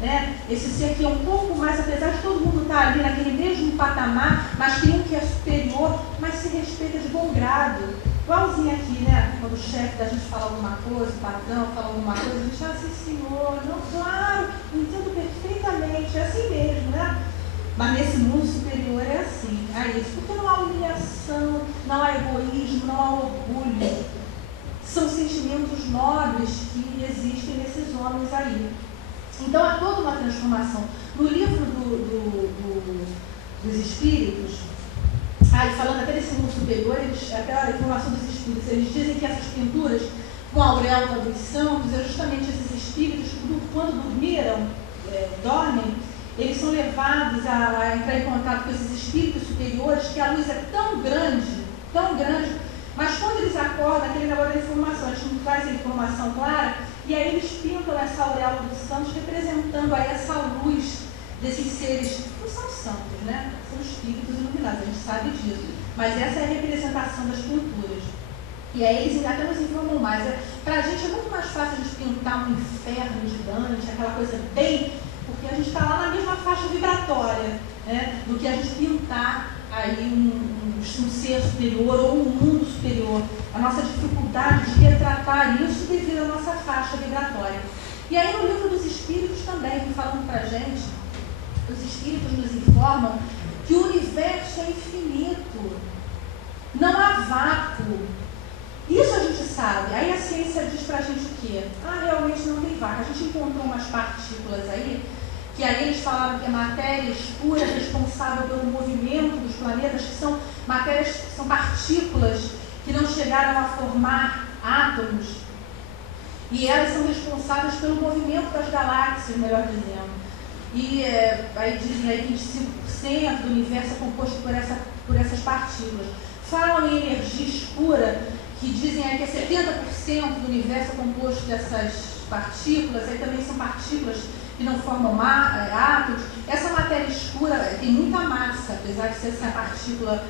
né? Esse ser que é um pouco mais, apesar de todo mundo estar ali naquele mesmo patamar, mas tem um que é superior, mas se respeita de bom grado. Igualzinho aqui, né? Quando o chefe da gente fala alguma coisa, o patrão fala alguma coisa, a gente fala assim, senhor, não, claro, entendo perfeitamente, é assim mesmo, né? Mas nesse mundo superior é assim, é isso, porque não há humilhação, não há egoísmo, não há orgulho. São sentimentos nobres que existem nesses homens aí. Então há toda uma transformação. No livro dos espíritos, falando até desse mundo superior, aquela informação dos espíritos, eles dizem que essas pinturas com a auréola dos santos é justamente esses espíritos que, quando dormem, eles são levados a entrar em contato com esses espíritos superiores, que a luz é tão grande, mas quando eles acordam, aquele negócio da informação, a gente não traz a informação clara, e aí eles pintam essa auréola dos santos, representando aí essa luz desses seres, não são santos, né? São espíritos iluminados, a gente sabe disso. Mas essa é a representação das pinturas. E aí eles até nos informam mais. Para a gente é muito mais fácil a gente pintar um inferno gigante, aquela coisa bem, porque a gente está lá na mesma faixa vibratória, né? Do que a gente pintar aí um ser superior ou um mundo superior. A nossa dificuldade de retratar isso devido à nossa faixa vibratória. E aí no livro dos Espíritos também, falando para a gente, os Espíritos nos informam que o universo é infinito, não há vácuo. Isso a gente sabe. Aí a ciência diz pra gente o quê? Realmente não tem vácuo. A gente encontrou umas partículas aí, que aí eles falaram que a matéria escura é responsável pelo movimento dos planetas, que são matérias, são partículas que não chegaram a formar átomos, e elas são responsáveis pelo movimento das galáxias, melhor dizendo. E aí dizem aí 25% do universo é composto por essas partículas. Falam em energia escura, que dizem aí que 70% do universo é composto dessas partículas, aí também são partículas que não formam átomos. Essa matéria escura tem muita massa, apesar de ser essa partícula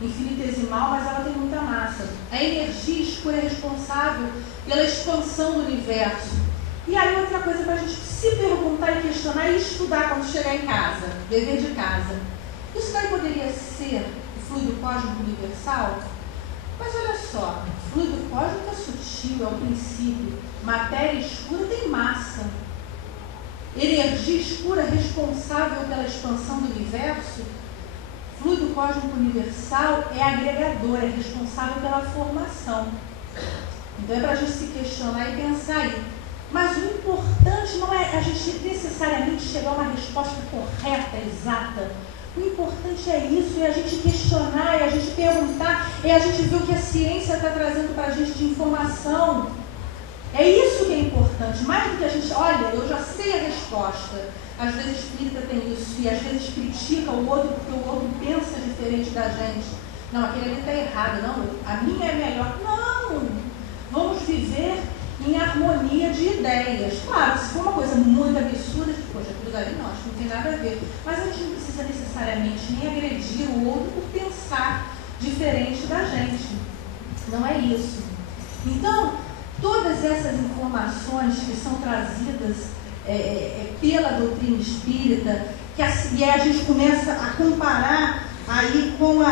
infinitesimal, mas ela tem muita massa. A energia escura é responsável pela expansão do universo. E aí outra coisa para a gente se perguntar e questionar e estudar quando chegar em casa, dever de casa. Isso daí poderia ser o fluido cósmico universal? Mas olha só, o fluido cósmico é sutil, é o princípio. Matéria escura tem massa. Energia escura responsável pela expansão do universo. Fluido cósmico universal é agregador, é responsável pela formação. Então é para a gente se questionar e pensar aí. Mas o importante não é a gente necessariamente chegar a uma resposta correta, exata. O importante é isso, é a gente questionar, é a gente perguntar, é a gente ver o que a ciência está trazendo para a gente de informação. É isso que é importante, mais do que a gente, olha, eu já sei a resposta. Às vezes espírita tem isso, e às vezes critica o outro porque o outro pensa diferente da gente. Não, aquele ali está errado, não, a minha é melhor. Não, vamos viver em harmonia de ideias. Claro, se for uma coisa muito absurda, poxa, aquilo ali não, acho que não tem nada a ver. Mas a gente não precisa necessariamente nem agredir o outro por pensar diferente da gente. Não é isso. Então, todas essas informações que são trazidas pela doutrina espírita, e a gente começa a comparar aí com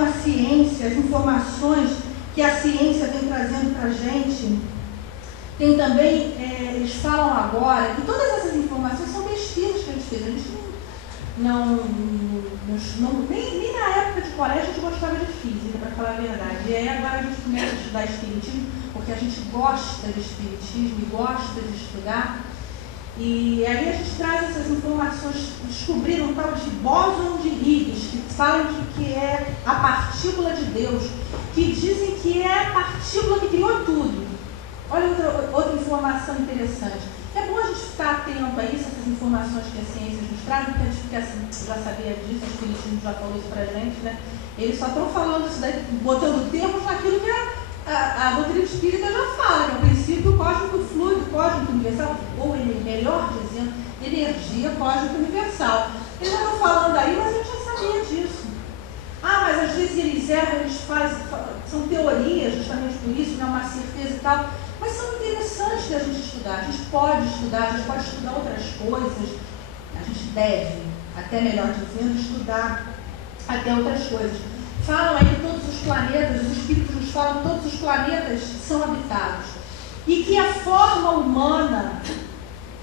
a ciência, as informações que a ciência vem trazendo para a gente. Tem também, eles falam agora que todas essas informações são pesquisas que a gente fez. A gente nem na época de colégio a gente gostava de física, para falar a verdade. E aí agora a gente começa a estudar espiritismo, porque a gente gosta de espiritismo e gosta de estudar. E aí a gente traz essas informações, descobriram um tal de bóson de Higgs, que falam que é a partícula de Deus, que dizem que é a partícula que criou tudo. Olha outra informação interessante. É bom a gente ficar atento a isso, essas informações que a ciência nos traz, porque a gente fica assim, já sabia disso, o espiritismo já falou isso pra gente, né? Eles só estão falando isso daí, botando termos naquilo que a doutrina espírita já fala, que é o princípio cósmico fluido, cósmico universal, ou melhor dizendo, energia cósmica universal. Eles já estão falando aí, mas a gente já sabia disso. Mas às vezes eles erram, eles são teorias, justamente por isso, não é uma certeza e tal, mas são interessantes da gente estudar. A gente pode estudar outras coisas, a gente deve, até melhor dizendo, estudar até outras coisas. Falam aí que todos os planetas, os espíritos nos falam que todos os planetas são habitados e que a forma humana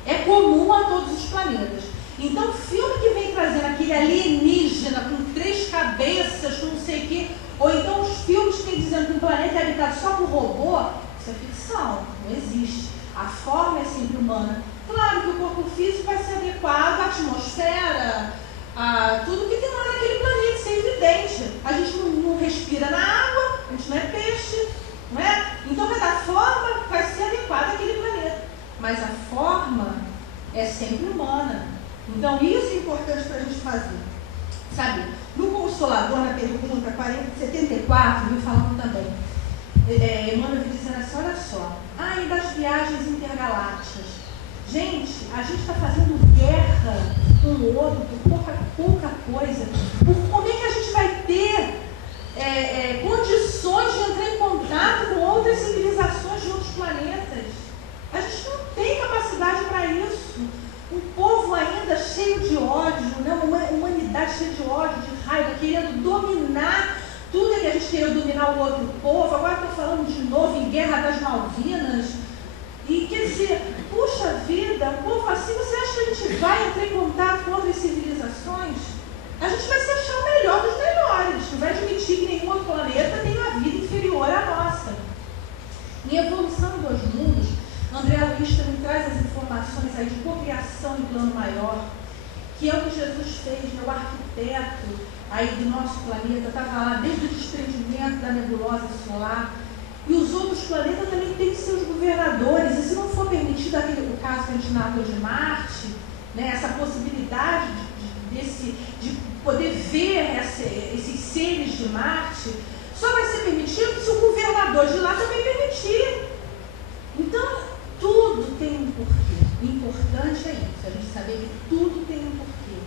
é comum a todos os planetas. Então, o filme que vem trazendo aquele alienígena com 3 cabeças, com não sei o quê, ou então os filmes que vem dizendo que um planeta é habitado só por robô, isso é ficção, não existe. A forma é sempre humana. Claro que o corpo físico vai ser adequado à atmosfera, a tudo que tem lá naquele planeta, isso é evidente. A gente não respira na água, a gente não é peixe, não é? Então, cada forma vai ser adequada àquele planeta. Mas a forma é sempre humana. Então, isso é importante para a gente fazer. Sabe, no Consolador, na pergunta 74, me falando também, Emmanuel vem dizendo assim, olha só, e das viagens intergalácticas. Gente, a gente está fazendo guerra com o outro por pouca coisa. Como é que a gente vai ter condições de entrar em contato com outras civilizações de outros planetas? A gente não tem capacidade para isso. Um povo ainda cheio de ódio, né? Uma humanidade cheia de ódio, de raiva, querendo dominar tudo, que a gente queria dominar o outro povo. Agora estou falando de novo em Guerra das Malvinas. E quer dizer, puxa vida, um povo assim, você acha que a gente vai entrar em contato com outras civilizações? A gente vai se achar o melhor dos melhores, não vai admitir que nenhum outro planeta tem uma vida inferior à nossa. Em Evolução dos Mundos, André Luiz também traz as informações aí de cocriação em plano maior, que é o que Jesus fez, né? O arquiteto aí do nosso planeta, estava lá desde o desprendimento da nebulosa solar, e os outros planetas também têm seus governadores, e se não for permitido o caso que a gente narrou de Marte, né? Essa possibilidade de poder ver esses seres de Marte, só vai ser permitido se o governador de lá também permitir. Então, tudo tem um porquê. O importante é isso, a gente saber que tudo tem um porquê.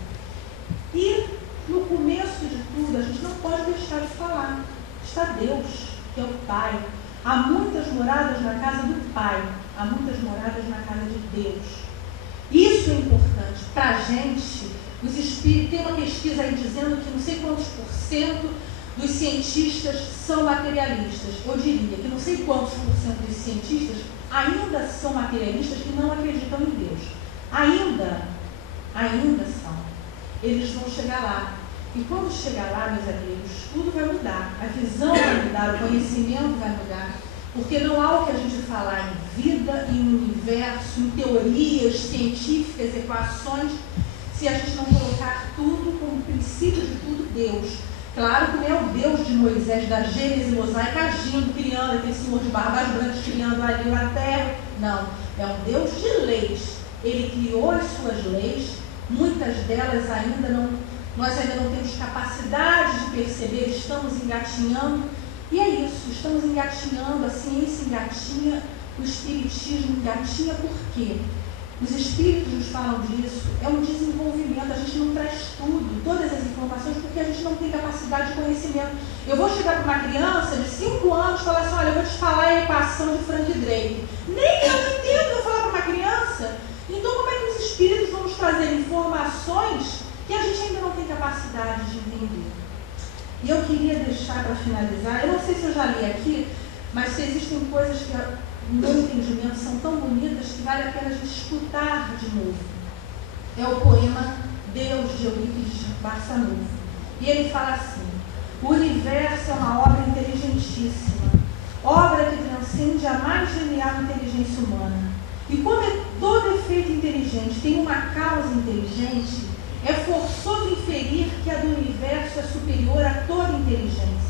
E no começo de tudo, a gente não pode deixar de falar. Está Deus, que é o Pai. Há muitas moradas na casa do Pai, há muitas moradas na casa de Deus. Isso é importante. Para a gente, os espíritos, tem uma pesquisa aí dizendo que não sei quantos % dos cientistas são materialistas. Eu diria que não sei quantos % dos cientistas ainda são materialistas e não acreditam em Deus. Ainda são. Eles vão chegar lá. E quando chegar lá, meus amigos, tudo vai mudar. A visão vai mudar, o conhecimento vai mudar. Porque não há o que a gente falar em vida, em universo, em teorias científicas, equações, se a gente não colocar tudo como princípio de tudo Deus. Claro que não é o Deus de Moisés, da Gênesis mosaica, agindo, criando aquele senhor de barbas brancas, criando ali a terra. Não, é um Deus de leis. Ele criou as suas leis, muitas delas nós ainda não temos capacidade de perceber, estamos engatinhando. E é isso, estamos engatinhando, a ciência engatinha, o espiritismo engatinha, por quê? Os espíritos nos falam disso, é um desenvolvimento, a gente não traz tudo, todas as informações, porque a gente não tem capacidade de conhecimento. Eu vou chegar para uma criança de 5 anos e falar assim, olha, eu vou te falar a equação de Frank Drake. Nem eu entendo, eu falar para uma criança. Então, como é que os trazer informações que a gente ainda não tem capacidade de entender. E eu queria deixar para finalizar, eu não sei se eu já li aqui, mas se existem coisas que, no meu entendimento, são tão bonitas que vale a pena a gente escutar de novo. É o poema Deus, de Eurípides Barçanufo. E ele fala assim: o universo é uma obra inteligentíssima, obra que transcende a mais genial inteligência humana. E como todo efeito inteligente tem uma causa inteligente, é forçoso inferir que a do universo é superior a toda inteligência.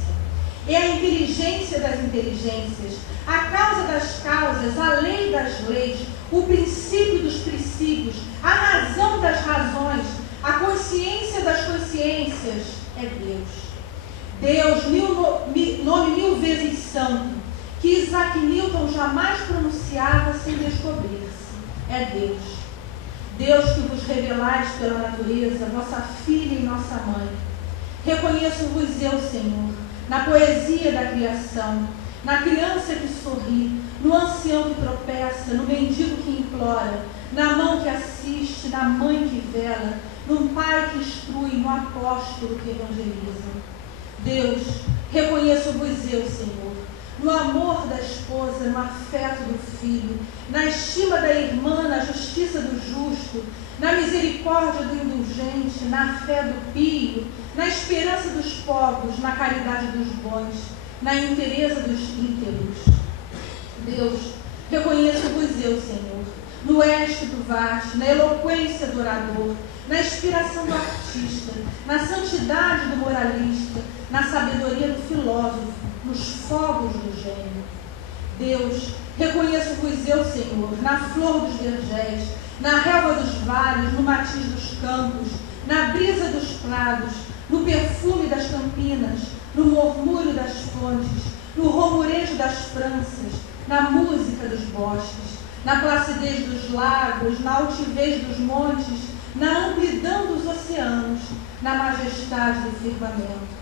É a inteligência das inteligências, a causa das causas, a lei das leis, o princípio dos princípios, a razão das razões, a consciência das consciências. É Deus. Deus, nome 1000 vezes santo, que Isaac Newton jamais pronunciava sem descobrir-se. É Deus. Deus que vos revelais pela natureza, vossa filha e nossa mãe. Reconheço-vos eu, Senhor, na poesia da criação, na criança que sorri, no ancião que tropeça, no mendigo que implora, na mão que assiste, na mãe que vela, no pai que instrui, no apóstolo que evangeliza. Deus, reconheço-vos eu, Senhor, no amor da esposa, no afeto do filho, na estima da irmã, na justiça do justo, na misericórdia do indulgente, na fé do pio, na esperança dos povos, na caridade dos bons, na inteireza dos íntegros. Deus, reconheço-vos eu, Senhor, no êxito vasto, na eloquência do orador, na inspiração do artista, na santidade do moralista, na sabedoria do filósofo, nos fogos do gênio. Deus, reconheço-vos eu, Senhor, na flor dos vergéis, na relva dos vales, no matiz dos campos, na brisa dos prados, no perfume das campinas, no murmúrio das fontes, no romorejo das praças, na música dos bosques, na placidez dos lagos, na altivez dos montes, na amplidão dos oceanos, na majestade do firmamento.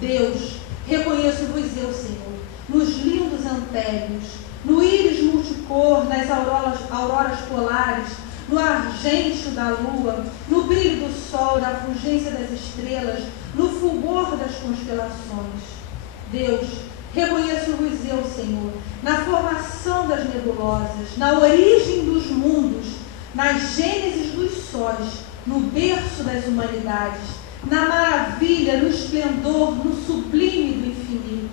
Deus, reconheço-vos eu, Senhor, nos lindos antérios, no íris multicor, nas auroras polares, no argêntio da lua, no brilho do sol, na fulgência das estrelas, no fulgor das constelações. Deus, reconheço-vos eu, Senhor, na formação das nebulosas, na origem dos mundos, nas gênesis dos sóis, no berço das humanidades, na maravilha, no esplendor, no sublime do infinito.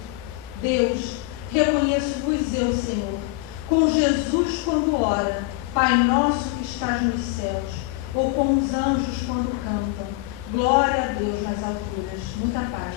Deus, reconheço-vos eu, Senhor, com Jesus quando ora, Pai nosso que estás nos céus, ou com os anjos quando cantam. Glória a Deus nas alturas. Muita paz.